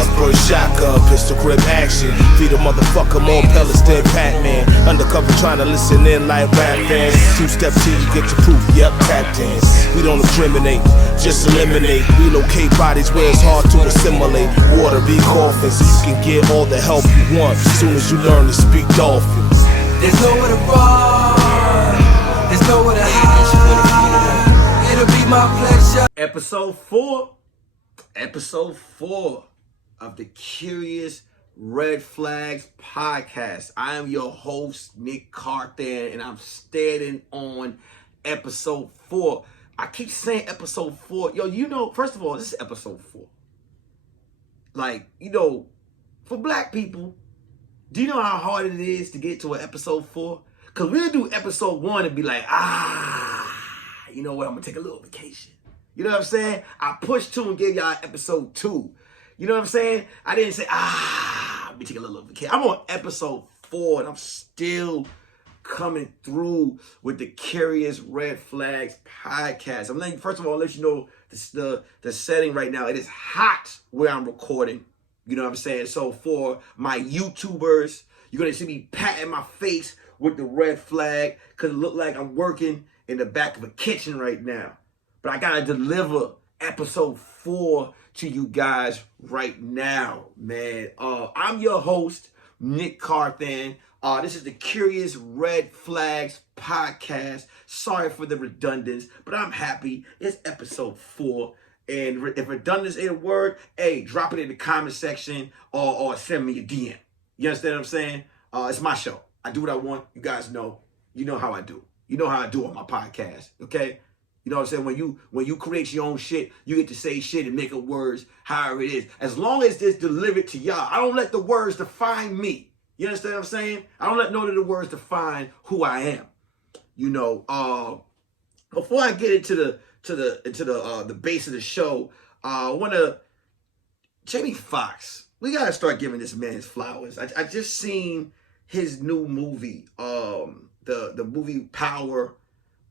bars, burst shotgun, pistol grip action. Feed a motherfucker more pellets than Pac-Man. Undercover trying to listen in like rap fans. Two-step till you get your proof, yep, tap dance. We don't discriminate, just eliminate. Relocate bodies where it's hard to assimilate. Water be coughing so you can get all the help you want as soon as you learn to speak dolphin. There's nowhere to run, there's nowhere to hide. It'll be my pleasure. Episode 4 of the Curious Red Flags podcast. I am your host, Nick Carthan, and I'm standing on episode 4. I keep saying episode 4. Yo, you know, first of all, this is episode 4. Like, you know, for black people, do you know how hard it is to get to an episode 4? Because we'll do episode 1 and be like, you know what, I'm going to take a little vacation. You know what I'm saying? I pushed 2 and gave y'all episode 2. You know what I'm saying? I didn't say, let me take a little vacation. I'm on episode 4 and I'm still coming through with the Curious Red Flags podcast. I'm letting, first of all, let you know the setting right now. It is hot where I'm recording. You know what I'm saying? So for my YouTubers, you're going to see me patting my face with the red flag because it look like I'm working in the back of a kitchen right now. But I got to deliver episode 4 to you guys right now, man. I'm your host, Nick Carthan. This is the Curious Red Flags podcast. Sorry for the redundance, but I'm happy. It's episode 4. And if redundance ain't a word, hey, drop it in the comment section or send me a DM. You understand what I'm saying? It's my show. I do what I want. You guys know. You know how I do. You know how I do on my podcast, okay? You know what I'm saying? When you create your own shit, you get to say shit and make up words however it is. As long as it's delivered to y'all, I don't let the words define me. You understand what I'm saying? I don't let none of the words define who I am. You know, before I get into the base of the show, I want to Jamie Foxx. We gotta start giving this man his flowers. I just seen his new movie, the movie Power.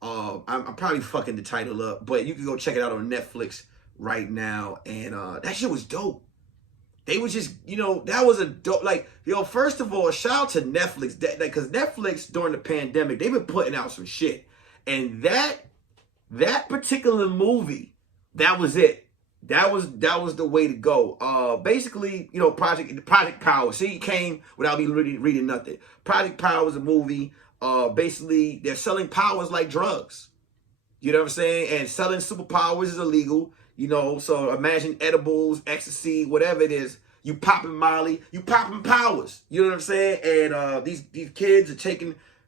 I'm probably fucking the title up, but you can go check it out on Netflix right now. And that shit was dope. They was just, you know, that was a dope. Like, yo, first of all, shout out to Netflix, because Netflix during the pandemic, they've been putting out some shit, and that particular movie, that was it. That was the way to go. Basically, you know, Project Power. See, it came without me reading nothing. Project Power was a movie. Basically, they're selling powers like drugs. You know what I'm saying? And selling superpowers is illegal. You know, so imagine edibles, ecstasy, whatever it is. You popping Molly, you popping powers. You know what I'm saying? And these kids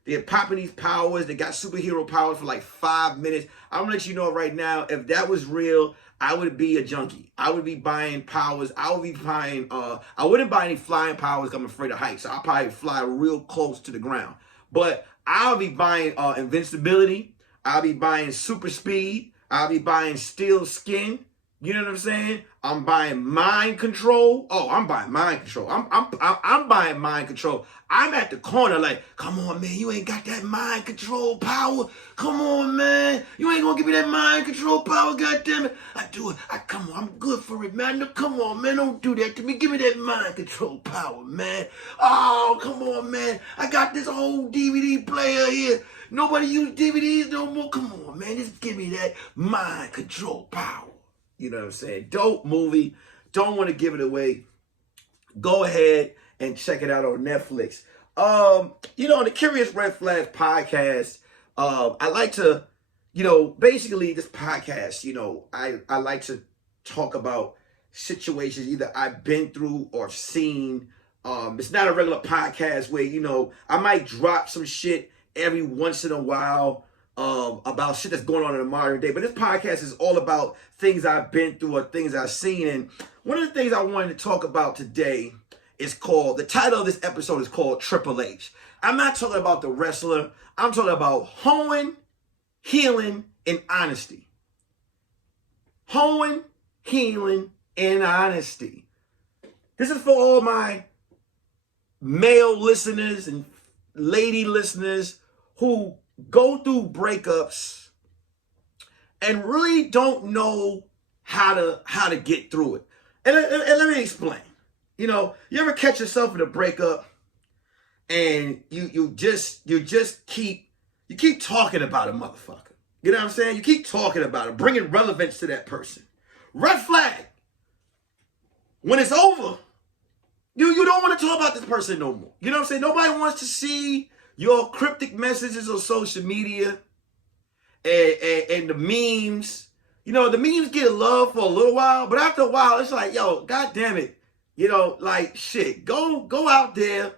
they're popping these powers. They got superhero powers for like 5 minutes. I'm gonna let you know right now, if that was real, I would be a junkie. I would be buying powers. I would be buying, I wouldn't buy any flying powers because I'm afraid of heights. So I'll probably fly real close to the ground. But I'll be buying invincibility. I'll be buying super speed. I'll be buying steel skin. You know what I'm saying? I'm buying mind control. Oh, I'm buying mind control. I'm buying mind control. I'm at the corner like, come on, man, you ain't got that mind control power. Come on, man. You ain't gonna give me that mind control power, goddammit. I do it. Come on, I'm good for it, man. No, come on, man, don't do that to me. Give me that mind control power, man. Oh, come on, man. I got this whole DVD player here. Nobody use DVDs no more. Come on, man. Just give me that mind control power. You know what I'm saying? Dope movie. Don't want to give it away. Go ahead and check it out on Netflix. You know, on the Curious Red Flags podcast, I like to, you know, basically this podcast, you know, I like to talk about situations either I've been through or seen. It's not a regular podcast where, you know, I might drop some shit every once in a while about shit that's going on in the modern day. But this podcast is all about things I've been through or things I've seen. And one of the things I wanted to talk about today is called, the title of this episode is called Triple H. I'm not talking about the wrestler. I'm talking about hoeing, healing, and honesty. Hoeing, healing, and honesty. This is for all my male listeners and lady listeners who go through breakups and really don't know how to get through it. And let me explain. you ever catch yourself in a breakup and you just keep talking about a motherfucker. You know what I'm saying? You keep talking about it, bringing relevance to that person. Red flag. When it's over, you don't want to talk about this person no more. You know what I'm saying? Nobody wants to see your cryptic messages on social media and the memes. The memes get love for a little while, but after a while, it's like, yo, God damn it. Like, shit, go out there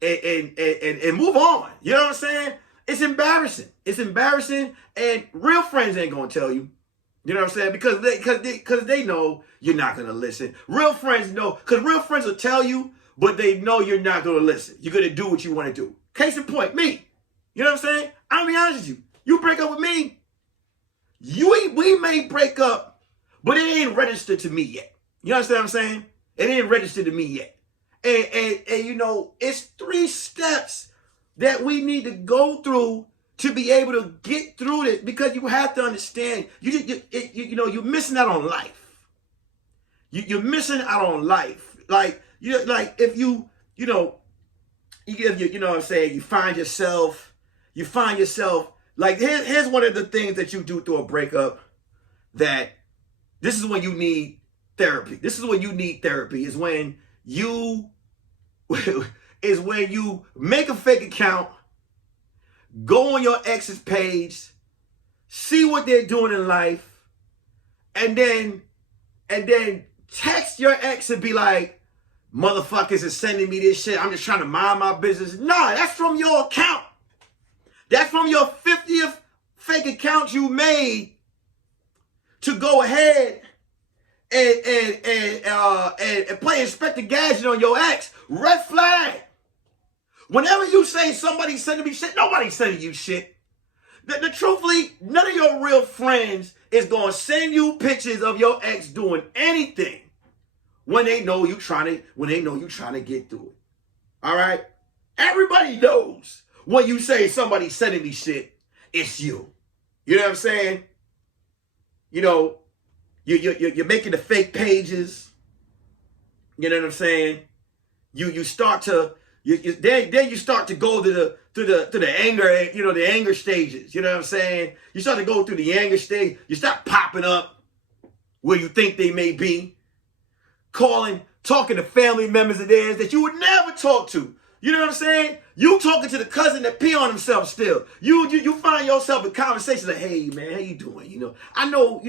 and move on. You know what I'm saying? It's embarrassing. It's embarrassing, and real friends ain't gonna tell you. You know what I'm saying? Because they know you're not gonna listen. Real friends know, because real friends will tell you, but they know you're not gonna listen. You're gonna do what you want to do. Case in point, me. You know what I'm saying? I'll be honest with you. You break up with me, we may break up, but it ain't registered to me yet. You understand what I'm saying? It ain't registered to me yet. And it's 3 steps that we need to go through to be able to get through this, because you have to understand, you're missing out on life. You're missing out on life. Like if you know what I'm saying, you find yourself, like, here's one of the things that you do through a breakup, that this is when you need therapy. This is when you need therapy, is when you make a fake account, go on your ex's page, see what they're doing in life, and then text your ex and be like, motherfuckers is sending me this shit, I'm just trying to mind my business. Nah, that's from your account. That's from your 50th fake account you made to go ahead and play Inspector Gadget on your ex. Red flag. Whenever you say somebody's sending me shit, nobody's sending you shit. Truthfully, none of your real friends is going to send you pictures of your ex doing anything when they know you trying to get through it. All right? Everybody knows when you say somebody's sending me shit, it's you. You know what I'm saying? You're making the fake pages. You know what I'm saying? You start to then you start to go to the anger, the anger stages. You know what I'm saying? You start to go through the anger stage. You start popping up where you think they may be, talking to family members of theirs that you would never talk to. You know what I'm saying? You talking to the cousin that pee on himself still. You find yourself in conversations like, hey man, how you doing? I know,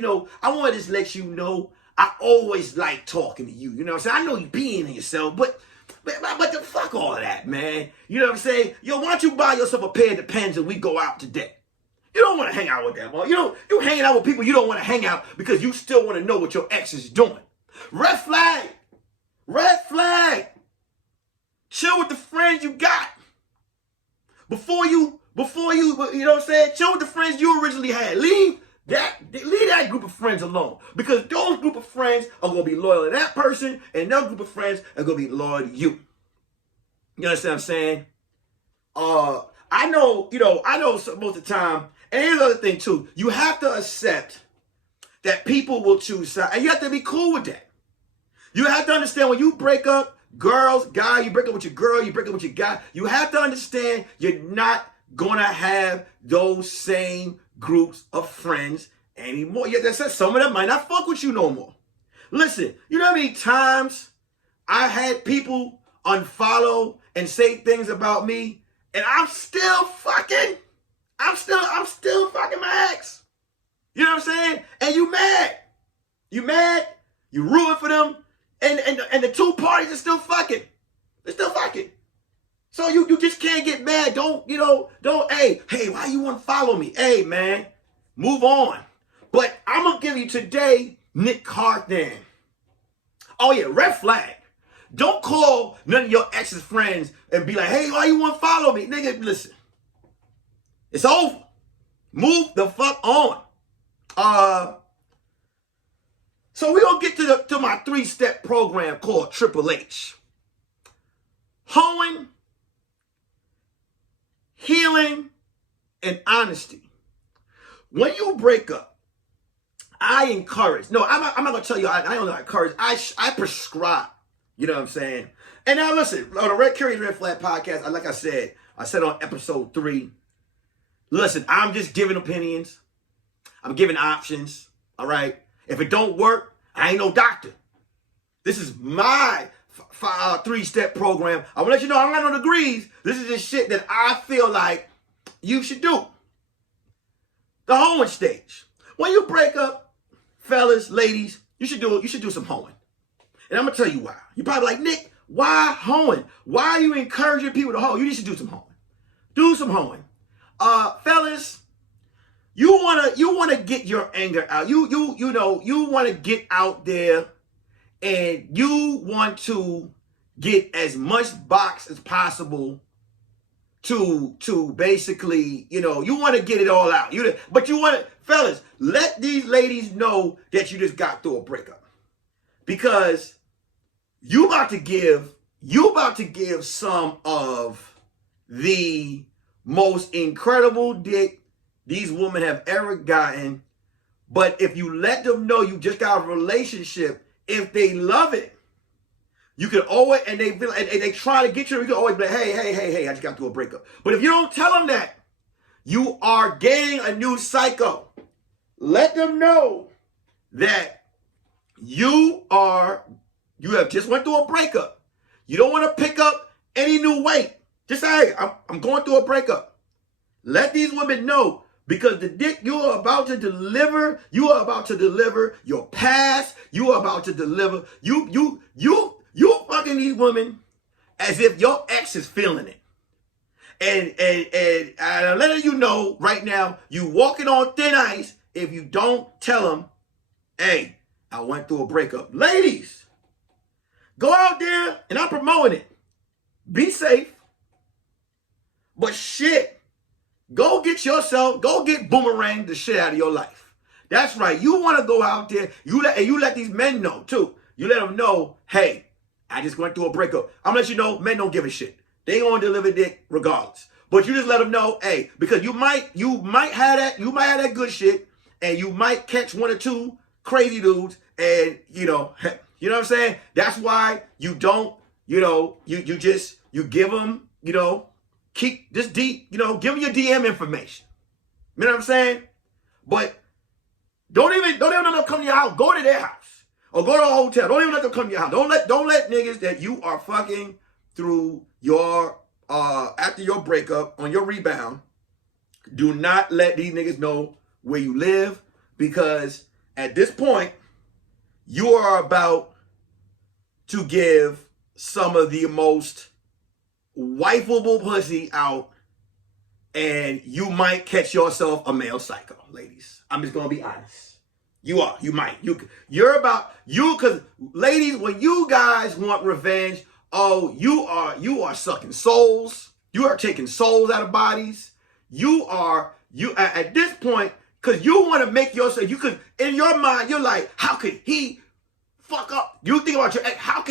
I want to just let you know, I always like talking to you. You know what I'm saying? I know you peeing on yourself, but the fuck all of that, man. You know what I'm saying? Yo, why don't you buy yourself a pair of Depends and we go out today? You don't want to hang out with them. You're hanging out with people you don't want to hang out because you still want to know what your ex is doing. Red flag. Red flag. Chill with the friends you got. Before you know what I'm saying? Chill with the friends you originally had. Leave that group of friends alone. Because those group of friends are going to be loyal to that person, and that group of friends are going to be loyal to you. You understand what I'm saying? I know most of the time, and here's the other thing too, you have to accept that people will choose sides, and you have to be cool with that. You have to understand when you break up, girls, guy, you break up with your girl, you break up with your guy, you have to understand you're not gonna have those same groups of friends anymore. Yeah, that says some of them might not fuck with you no more. Listen, you know how many times I had people unfollow and say things about me, and I'm still fucking my ex. You know what I'm saying? And you mad. You rooting for them, and the two parties are still fucking. They're still fucking. So you just can't get mad. Don't, hey, why you want to follow me? Hey, man, move on. But I'm going to give you today, Nick Carthan. Oh, yeah, red flag. Don't call none of your ex's friends and be like, hey, why you want to follow me? Nigga, listen. It's over. Move the fuck on. So we're going to get to my 3-step program called H.H.H. Hoeing, healing, and honesty. When you break up, I encourage. No, I'm not going to tell you I don't encourage. I prescribe. You know what I'm saying? And now listen, on the Curious Red Flag podcast, like I said on episode 3, listen, I'm just giving opinions. I'm giving options, all right? If it don't work, I ain't no doctor. This is my 3-step program. I will let you know I don't got no degrees. This is just shit that I feel like you should do. The hoeing stage. When you break up, fellas, ladies, you should do some hoeing. And I'm gonna tell you why. You're probably like, Nick, why hoeing? Why are you encouraging people to hoe? You need to do some hoeing. Do some hoeing. Fellas, you wanna get your anger out. You wanna get out there and you want to get as much box as possible to basically, you want to get it all out. But you want to, fellas, let these ladies know that you just got through a breakup. Because you about to give some of the most incredible dick these women have ever gotten. But if you let them know you just got a relationship, if they love it, you can always, and they try to get you can always be like, hey, I just got through a breakup. But if you don't tell them that, you are gaining a new cycle. Let them know that you have just went through a breakup. You don't want to pick up any new weight. Just say, hey, I'm going through a breakup. Let these women know, because the dick you are about to deliver your past. You are about to deliver, you fucking these women as if your ex is feeling it. And I'm letting you know right now, you walking on thin ice if you don't tell them, hey, I went through a breakup. Ladies, go out there, and I'm promoting it. Be safe. But shit, go get boomerang the shit out of your life. That's right. You want to go out there, you let these men know too. You let them know, hey, I just went through a breakup. I'm gonna let you know, men don't give a shit. They gonna deliver dick regardless. But you just let them know, hey, because you might have that good shit, and you might catch 1 or 2 crazy dudes, and you know what I'm saying? That's why you don't, you give them, keep this deep, give them your DM information. You know what I'm saying? But don't even let them come to your house. Go to their house. Or go to a hotel. Don't even let them come to your house. Don't let niggas that you are fucking through your after your breakup on your rebound. Do not let these niggas know where you live, because at this point you are about to give some of the most wifeable pussy out, and you might catch yourself a male psycho, ladies. I'm just gonna be honest. Because ladies, when you guys want revenge, you are sucking souls. You are taking souls out of bodies. You at this point, because you want to make yourself, in your mind, you're like, how could he fuck up? You think about your ex, how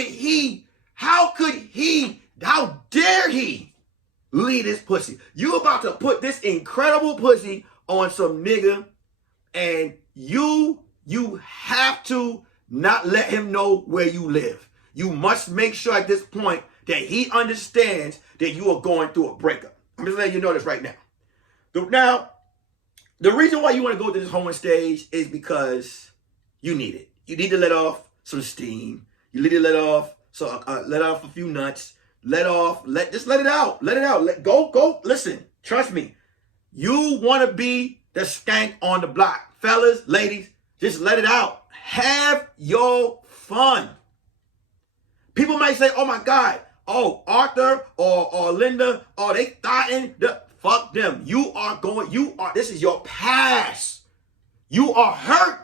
dare he leave this pussy? You about to put this incredible pussy on some nigga, and you have to not let him know where you live. You must make sure at this point that he understands that you are going through a breakup. I'm just letting you know this right now. Now, the reason why you want to go to this hoeing stage is because you need it. You need to let off some steam. You need to let off a few nuts. Just let it out. Let it out. Go. Listen, trust me. You want to be the skank on the block. Fellas, ladies, just let it out. Have your fun. People might say, oh my God, Arthur or Linda, they thotting. Fuck them. This is your past. You are hurt.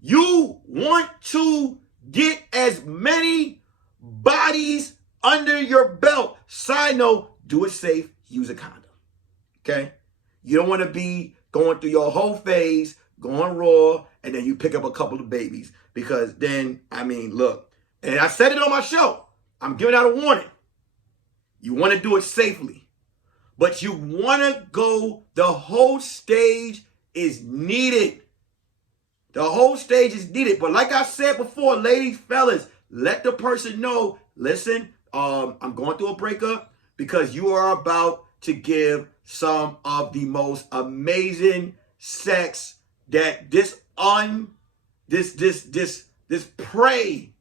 You want to get as many bodies under your belt. Side note, do it safe, use a condom. Okay? You don't want to be going through your whole phase, going raw, and then you pick up a couple of babies. Because then, look, and I said it on my show, I'm giving out a warning. You want to do it safely. But you want to go, the whole stage is needed. The whole stage is needed. But like I said before, ladies, fellas, let the person know, listen, I'm going through a breakup because you are about to give some of the most amazing sex that this prey,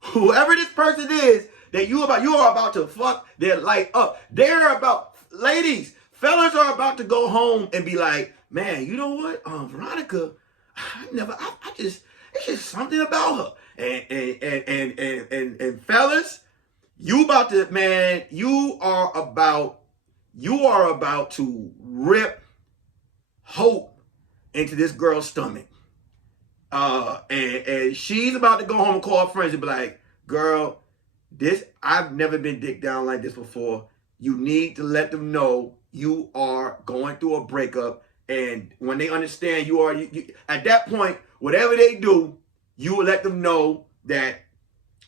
whoever this person is, that you are about to fuck their life up. Ladies, fellas are about to go home and be like, man, you know what? Veronica, it's just something about her. And fellas, you are about to rip hope into this girl's stomach. And she's about to go home and call her friends and be like, girl, I've never been dicked down like this before. You need to let them know you are going through a breakup. And when they understand you at that point, whatever they do, you will let them know that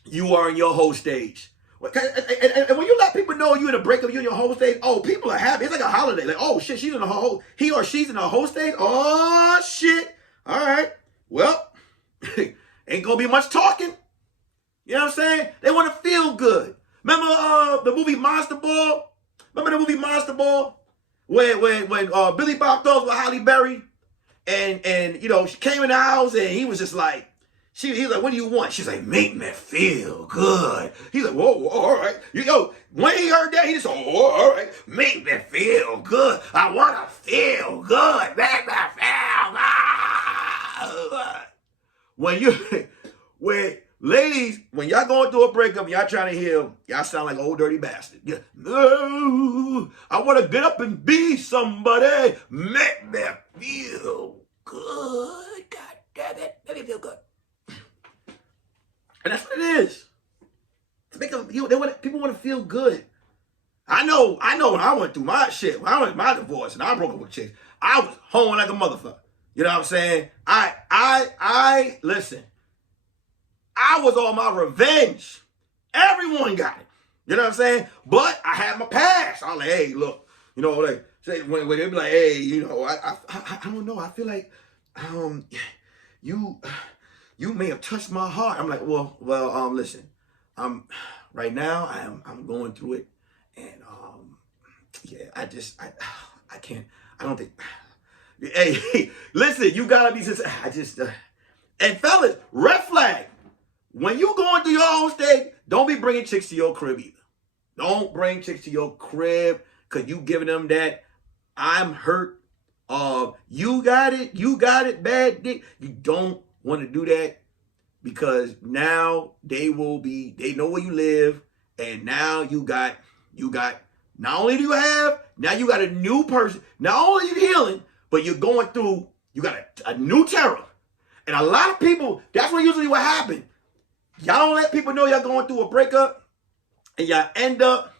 you are in your whole stage. And when you let people know you're in a breakup, you're in your whole stage, oh, people are happy. It's like a holiday. Like, oh, shit, he or she's in a whole stage. Oh, shit. All right. Well, ain't going to be much talking. You know what I'm saying? They want to feel good. Remember the movie Monster Ball? When Billy Bob Thornton with Halle Berry? And you know, she came in the house and he was just like, he's like, what do you want? She's like, make me feel good. He's like, whoa, all right. When he heard that, he just, oh, all right, make me feel good. I want to feel good. Make me feel good. Ladies, when y'all going through a breakup, y'all trying to heal, y'all sound like old dirty bastard. Yeah. No, I want to get up and be somebody. Make me feel good. God damn it. Make me feel good. And that's what it is. To make people want to feel good. I know when I went through my shit, when I went through my divorce and I broke up with chicks, I was hoeing like a motherfucker. You know what I'm saying? Listen. I was on my revenge. Everyone got it. You know what I'm saying? But I had my past. I was like, hey, look, you know, like, say when they be like, hey, you know, I don't know. I feel like, you may have touched my heart. I'm like, well, listen, right now I'm going through it, and yeah, I can't. I don't think. Hey, listen, you gotta be. And fellas, red flag. When you going through your own stage, don't be bringing chicks to your crib either. Don't bring chicks to your crib because you giving them that I'm hurt. You got it, bad dick. You don't want to do that because now they know where you live, and now you got not only do you have, now you got a new person. Not only are you healing, but you're going through, you got a new terror. And a lot of people, that's usually what happens. Y'all don't let people know y'all going through a breakup, and y'all end up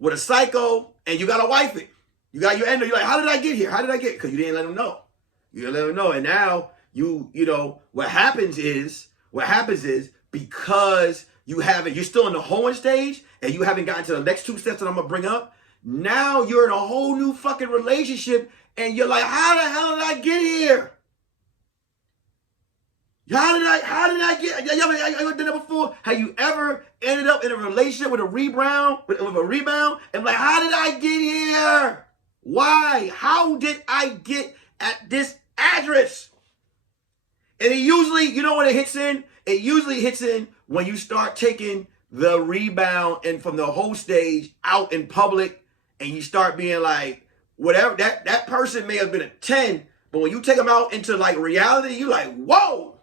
with a psycho, and you gotta wife it. You're like, how did I get here? Because you didn't let them know. You didn't let them know. And now you know, what happens is because you're still in the hoeing stage and you haven't gotten to the next two steps that I'm gonna bring up. Now you're in a whole new fucking relationship, and you're like, how the hell did I get here? How did I get? Y'all ever done that before? Have you ever ended up in a relationship with a rebound? And like, how did I get here? Why? How did I get at this address? And it usually, you know when it hits in? It usually hits in when you start taking the rebound and from the whole stage out in public, and you start being like, whatever, that person may have been a 10, but when you take them out into like reality, you're like, whoa.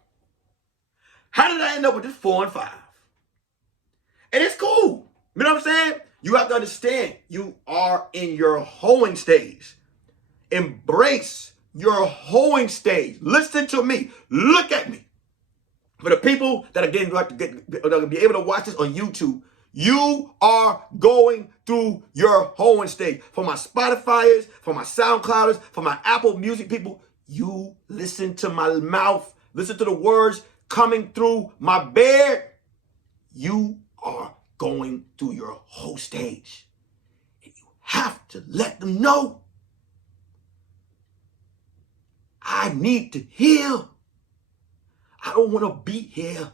How did I end up with this 4 and 5? And it's cool. You know what I'm saying? You have to understand, you are in your hoeing stage. Embrace your hoeing stage. Listen to me. Look at me. For the people that are gonna be able to watch this on YouTube, you are going through your hoeing stage. For my Spotifyers, for my SoundClouders, for my Apple Music people, you listen to my mouth. Listen to the words coming through my beard. You are going through your whole stage. And you have to let them know, I need to heal. I don't want to be here.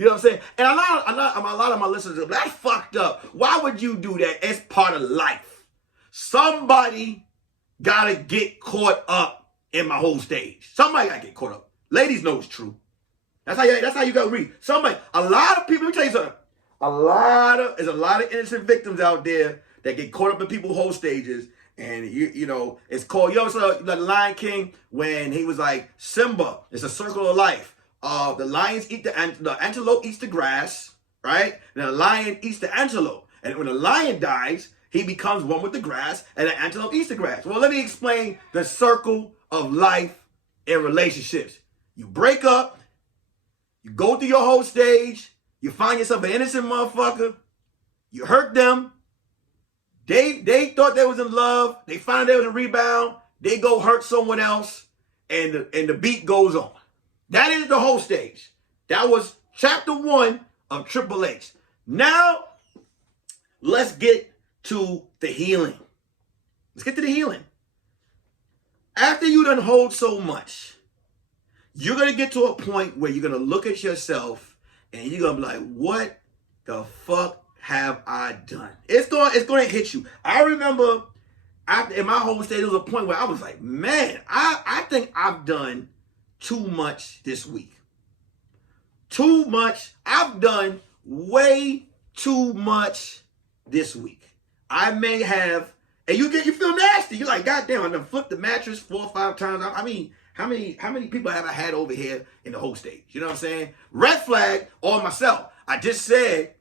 You know what I'm saying? And a lot of my listeners are, that's fucked up. Why would you do that? It's part of life. Somebody gotta get caught up in my whole stage. Somebody gotta get caught up. Ladies know it's true. That's how you gotta read. A lot of people, let me tell you something. There's a lot of innocent victims out there that get caught up in people's whole stages. And you know, it's called, you ever saw the Lion King when he was like, Simba, it's a circle of life. The lions eat the antelope eats the grass, right? And the lion eats the antelope. And when the lion dies, he becomes one with the grass, and the antelope eats the grass. Well, let me explain the circle of life in relationships. You break up, you go through your whole stage, you find yourself an innocent motherfucker, you hurt them, they thought they was in love, they found they was a rebound, they go hurt someone else, and the beat goes on. That is the whole stage. That was chapter 1 of Triple H. Now, let's get to the healing. Let's get to the healing. After you done hold so much, you're going to get to a point where you're going to look at yourself and you're going to be like, what the fuck have I done? It's going to hit you. I remember in my whole stage, there was a point where I was like, man, I think I've done too much this week. Too much. I've done way too much this week. I may have, and you feel nasty. You're like, God damn, I done flipped the mattress 4 or 5 times. I mean, how many people have I had over here in the whole stage? You know what I'm saying? Red flag on myself. I just said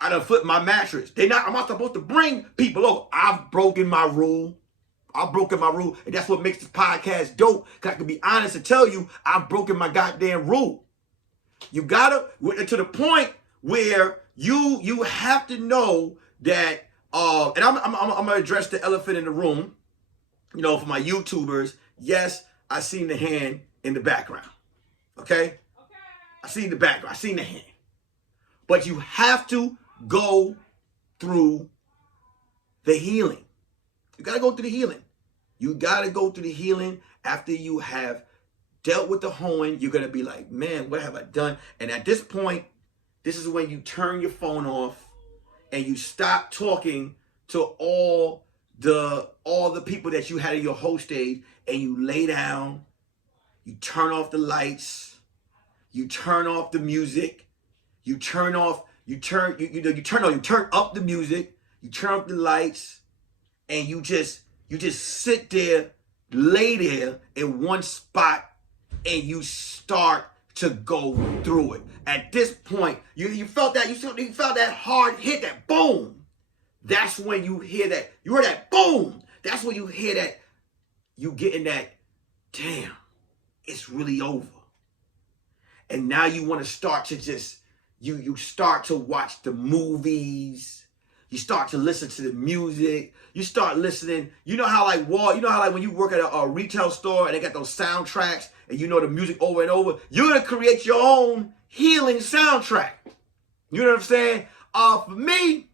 I done flipped my mattress. I'm not supposed to bring people over. I've broken my rule. And that's what makes this podcast dope. Cause I can be honest and tell you, I've broken my goddamn rule. You gotta, to the point where you have to know that, and I'm gonna address the elephant in the room, you know, for my YouTubers. Yes, I seen the hand in the background. Okay? I seen the background. I seen the hand. But you have to go through the healing. You gotta go through the healing. You gotta go through the healing after you have dealt with the hoeing. You're gonna be like, man, what have I done? And at this point, this is when you turn your phone off and you stop talking to all the people that you had in your whole stage, and you lay down, you turn off the lights, you turn off the music, you turn up the music, you turn up the lights, and you just sit there, lay there in one spot, and you start to go through it. At this point, you felt that hard hit, that boom. That's when you hear that. You heard that boom. That's when you hear that. You getting that, damn, it's really over. And now you want to start to just, you start to watch the movies. You start to listen to the music. You start listening. You know how like when you work at a retail store and they got those soundtracks and you know the music over and over, you're going to create your own healing soundtrack. You know what I'm saying? For me,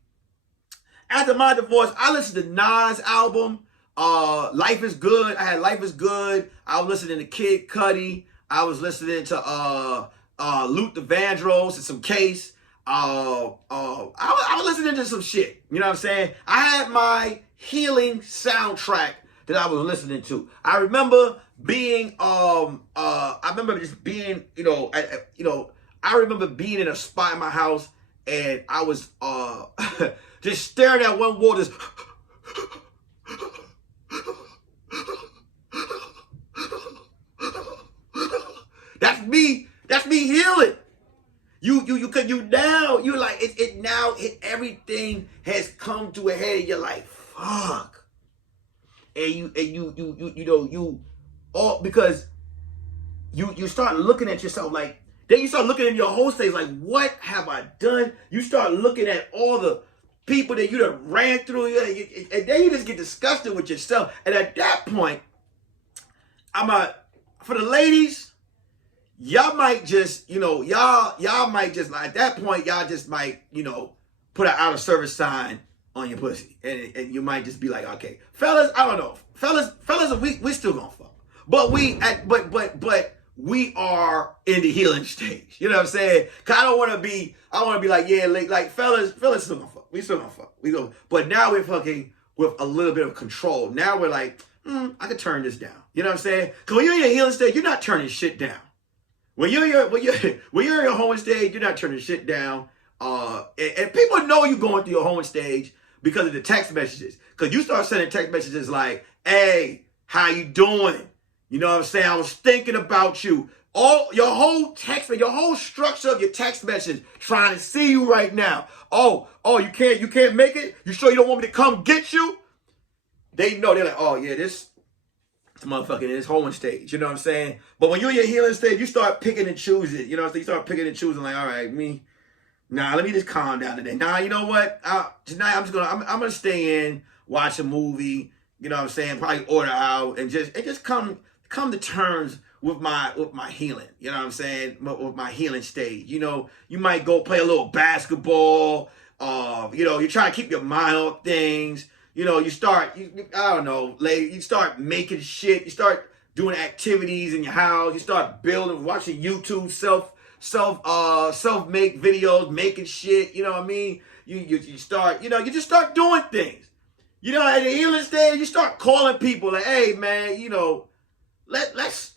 after my divorce, I listened to Nas' album, Life is Good. I had Life is Good. I was listening to Kid Cudi. I was listening to Luther Vandross and some Case. I was listening to some shit. You know what I'm saying? I had my healing soundtrack that I was listening to. I remember being, I remember being in a spot in my house, and I was just staring at one wall, just That's me healing. You're like, everything has come to a head, and you're like, fuck. And because you start looking at yourself like, then you start looking at your whole stage like, what have I done? You start looking at all the people that you done ran through, and then you just get disgusted with yourself. And at that point, for the ladies, y'all might just, y'all might just, like, at that point, y'all just might, put an out of service sign on your pussy. And you might just be like, okay, fellas, I don't know. Fellas, we still gonna fuck. But we are in the healing stage. You know what I'm saying? Cause I don't want to be like, yeah, like fellas still gonna fuck. We still gonna fuck. But now we're fucking with a little bit of control. Now we're like, I can turn this down. You know what I'm saying? Cause when you're in your healing stage, you're not turning shit down. When you're in your hoeing stage, you're not turning shit down. And people know you're going through your hoeing stage because of the text messages. Cause you start sending text messages like, hey, how you doing? You know what I'm saying? I was thinking about you. All your whole structure of your text message trying to see you right now. Oh, you can't make it? You sure you don't want me to come get you? They know, they're like, oh yeah, this motherfucker in his hoeing stage. You know what I'm saying? But when you're in your healing stage, you start picking and choosing. You know what I'm saying? You start picking and choosing like, all right, let me just calm down today. Nah, you know what? Tonight I'm gonna stay in, watch a movie, you know what I'm saying? Probably order out and just come to terms with my healing. You know what I'm saying? With my healing stage. You know, you might go play a little basketball. You know, you're trying to keep your mind off things. You know, you start making shit. You start doing activities in your house. You start building, watching YouTube self-make videos, making shit. You know what I mean? You just start doing things. You know, at the healing stage, you start calling people like, hey man, you know, let's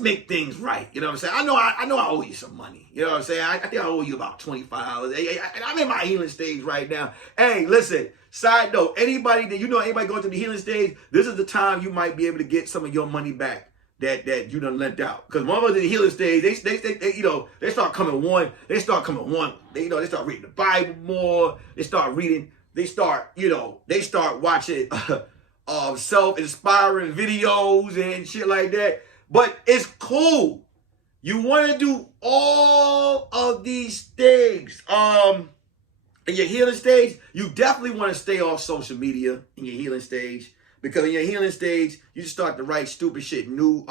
make things right. You know what I'm saying? I know I owe you some money. You know what I'm saying? I think I owe you about $25. Hey, I'm in my healing stage right now. Hey, listen, side note, anybody going through the healing stage, this is the time you might be able to get some of your money back that you done lent out. Because one of us in the healing stage, they start coming one. They start reading the Bible more. They start watching self-inspiring videos and shit like that. But it's cool. You want to do all of these things. In your healing stage, you definitely want to stay off social media in your healing stage. Because in your healing stage, you just start to write stupid shit. New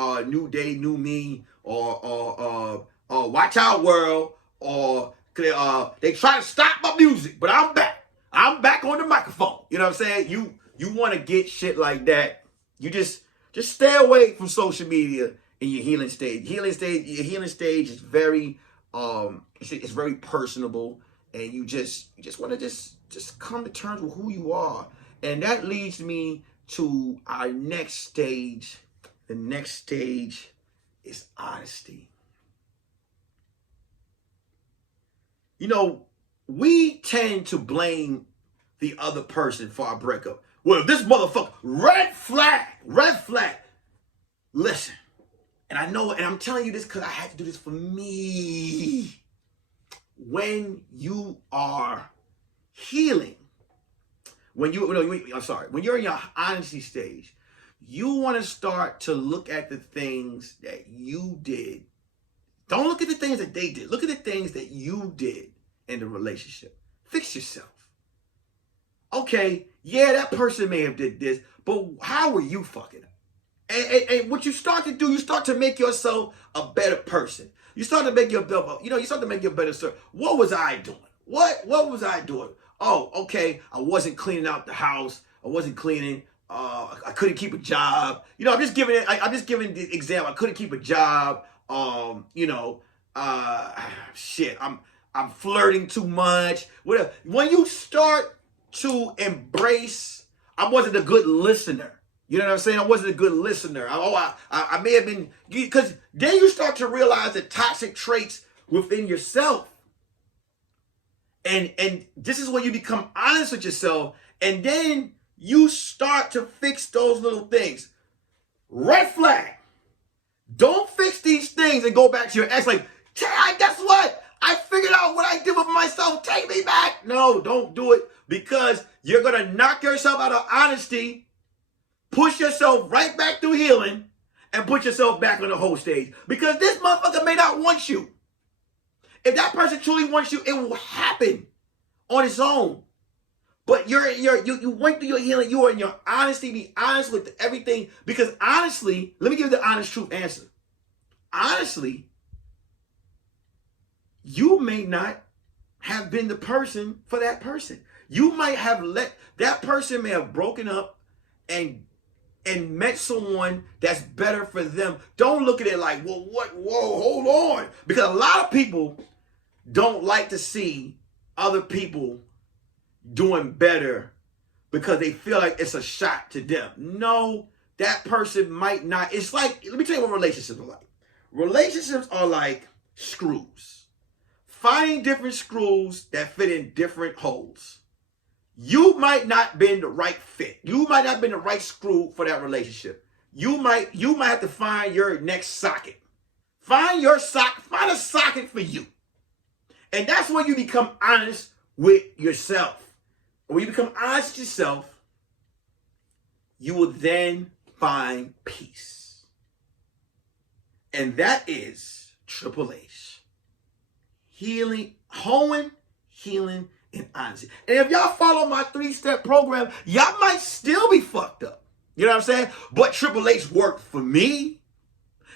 day, new me, or watch out world, or they try to stop my music, but I'm back. I'm back on the microphone. You know what I'm saying? You want to get shit like that. You just stay away from social media in your healing stage. Your healing stage is very it's very personable, and you just want to just come to terms with who you are. And that leads me to our next stage. The next stage is honesty. You know, we tend to blame the other person for our breakup. Well, this motherfucker, red flag. Listen, and I know, and I'm telling you this because I had to do this for me. When you are healing, when you're in your honesty stage, you want to start to look at the things that you did. Don't look at the things that they did. Look at the things that you did in the relationship. Fix yourself. Okay, yeah, that person may have did this, but how were you fucking up? And what you start to do, you start to make yourself a better person. You start to make yourself, you start to make your better self. What was I doing? What was I doing? Oh, okay, I wasn't cleaning out the house. I wasn't cleaning. I couldn't keep a job. I'm just giving the example. I couldn't keep a job. Shit. I'm flirting too much. Whatever. When you start to embrace, I wasn't a good listener. You know what I'm saying? I wasn't a good listener. I may have been, because then you start to realize the toxic traits within yourself. And this is when you become honest with yourself, and then you start to fix those little things. Red flag. Don't fix these things and go back to your ex like, guess what? I figured out what I did with myself. Take me back. No, don't do it, because you're going to knock yourself out of honesty, push yourself right back through healing, and put yourself back on the whole stage. Because this motherfucker may not want you. If that person truly wants you, it will happen on its own. But you went through your healing. You are in your honesty. Be honest with everything. Because honestly, let me give you the honest truth answer. Honestly, you may not have been the person for that person. You might have that person may have broken up and and met someone that's better for them, don't look at it like, well, what? Whoa, hold on. Because a lot of people don't like to see other people doing better because they feel like it's a shot to them. No, that person might not. It's like, let me tell you what relationships are like. Relationships are like screws. Finding different screws that fit in different holes. You might not been the right fit. You might not been the right screw for that relationship. You might have to find your next socket. Find a socket for you. And that's when you become honest with yourself. When you become honest with yourself, you will then find peace. And that is Triple H. Healing, Hoeing, healing, and honesty. And if y'all follow my 3-step program, y'all might still be fucked up. You know what I'm saying? But Triple H worked for me.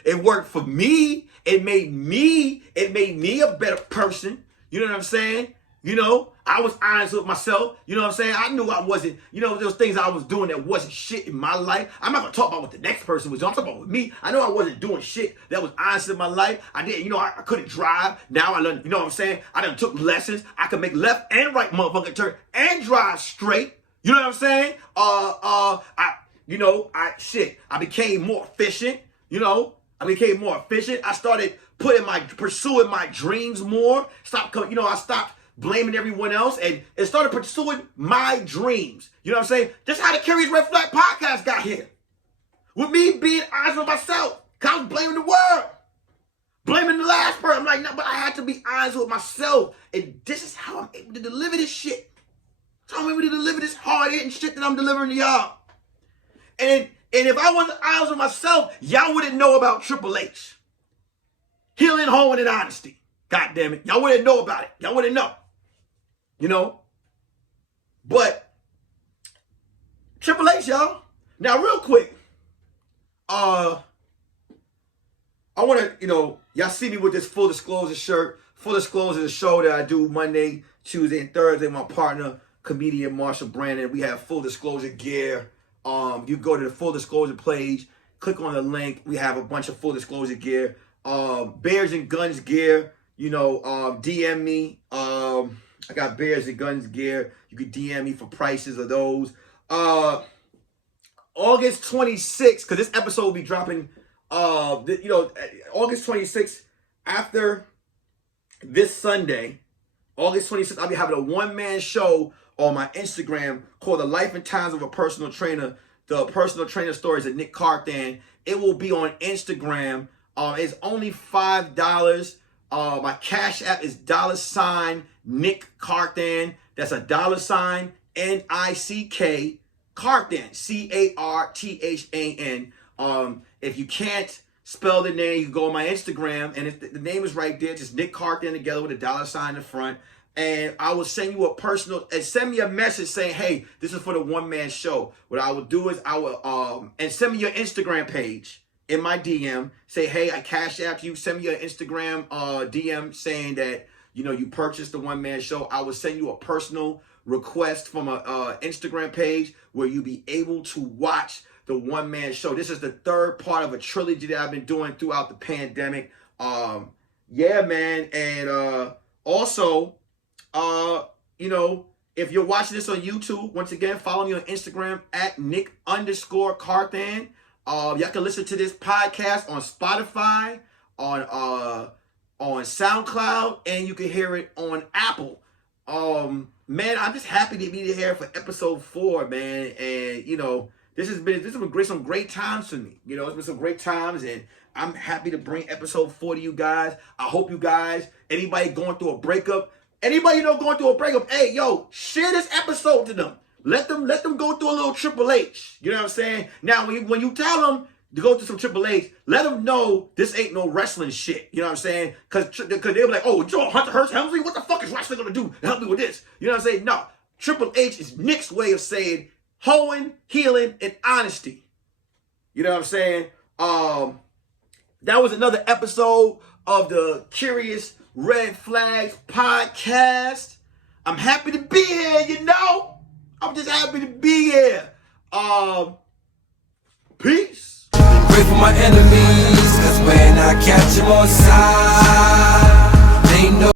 It worked for me. It made me a better person. You know what I'm saying? You know, I was honest with myself. You know what I'm saying? I knew I wasn't, you know, those things I was doing that wasn't shit in my life. I'm not going to talk about what the next person was doing. I'm talking about with me. I know I wasn't doing shit that was honest in my life. I didn't, you know, I couldn't drive. Now I learned, you know what I'm saying? I done took lessons. I could make left and right motherfucking turn and drive straight. You know what I'm saying? I became more efficient. You know, I became more efficient. I started pursuing my dreams more. I stopped blaming everyone else and started pursuing my dreams. You know what I'm saying? That's how the Curious Red Flag podcast got here. With me being honest with myself. Cause I was blaming the world. Blaming the last person. I'm like, no, but I had to be honest with myself. And this is how I'm able to deliver this shit. So I'm able to deliver this hard-hitting shit that I'm delivering to y'all. And if I wasn't honest with myself, y'all wouldn't know about Triple H. Healing, Hoeing, and honesty. God damn it. Y'all wouldn't know about it. Y'all wouldn't know. You know? But Triple H, y'all. Now, real quick. I want to, y'all see me with this Full Disclosure shirt. Full Disclosure is a show that I do Monday, Tuesday, and Thursday. My partner, comedian Marshall Brandon. We have Full Disclosure gear. You go to the Full Disclosure page, click on the link. We have a bunch of Full Disclosure gear. Bears and Guns gear. DM me. I got Bears and Guns gear. You can DM me for prices of those. August 26th, because this episode will be dropping, August 26th, after this Sunday, August 26th, I'll be having a one-man show on my Instagram called The Life and Times of a Personal Trainer. The personal trainer stories of Nick Carthan. It will be on Instagram. It's only $5. My Cash App is $ Nick Carthan. That's a $ NICK Carthan. CARTHAN. If you can't spell the name, you can go on my Instagram, and the name is right there. Just Nick Carthan together with a $ in the front. And I will send you send me a message saying, hey, this is for the one-man show. What I will do is and send me your Instagram page in my DM. Say, hey, I Cash App you. Send me your Instagram DM saying that, you purchased the one-man show. I will send you a personal request from a Instagram page where you'll be able to watch the one-man show. This is the third part of a trilogy that I've been doing throughout the pandemic. Yeah, man. And also, if you're watching this on YouTube, once again, follow me on Instagram at Nick_Carthan. Y'all can listen to this podcast on Spotify, on SoundCloud, and you can hear it on Apple. Man, I'm just happy to be here for episode 4, man. And this has been some great times for me. It's been some great times, and I'm happy to bring episode 4 to you guys. I hope you guys, anybody going through a breakup, going through a breakup, hey, yo, share this episode to them. Let them go through a little Triple H. You know what I'm saying? Now, when you tell them to go through some Triple H, let them know this ain't no wrestling shit. You know what I'm saying? Because they'll be like, oh, Joe, Hunter Hearst Helmsley, what the fuck is wrestling going to do to help me with this? You know what I'm saying? No. Triple H is Nick's way of saying Hoeing, healing, and honesty. You know what I'm saying? That was another episode of the Curious Red Flags podcast. I'm happy to be here, I'm just happy to be here. Peace. Pray for my enemies, cause when I catch them on sight, they know